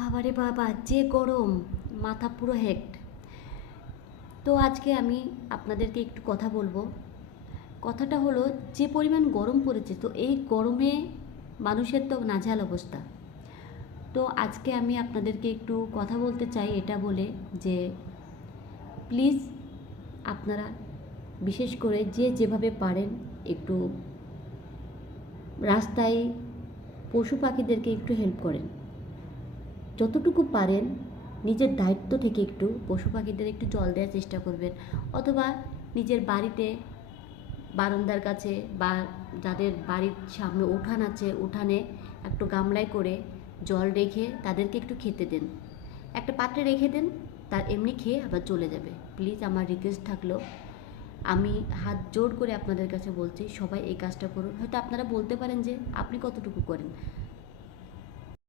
বাবারে বাবা, যে গরম, মাথা পুরো হেক্ট। তো আজকে আমি আপনাদেরকে একটু কথা বলবো। কথাটা হলো, যে পরিমাণ গরম পড়েছে, তো এই গরমে মানুষের তো নাজেহাল অবস্থা। তো আজকে আমি আপনাদেরকে একটু কথা বলতে চাই এটা বলে যে প্লিজ আপনারা বিশেষ করে যে যেভাবে পারেন একটু রাস্তায় পশু পাখিদেরকে একটু হেল্প করেন, যতটুকু পারেন নিজের দায়িত্ব থেকে একটু পশু পাখিদের একটু জল দেওয়ার চেষ্টা করবেন, অথবা নিজের বাড়িতে বারান্দার কাছে বা যাদের বাড়ির সামনে উঠান আছে, উঠানে একটু গামলায় করে জল রেখে তাদেরকে একটু খেতে দেন, একটা পাত্রে রেখে দেন, তার এমনি খেয়ে আবার চলে যাবে। প্লিজ আমার রিকোয়েস্ট থাকলো, আমি হাত জোড় করে আপনাদের কাছে বলছি, সবাই এই কাজটা করুন। হয়তো আপনারা বলতে পারেন যে আপনি কতটুকু করেন,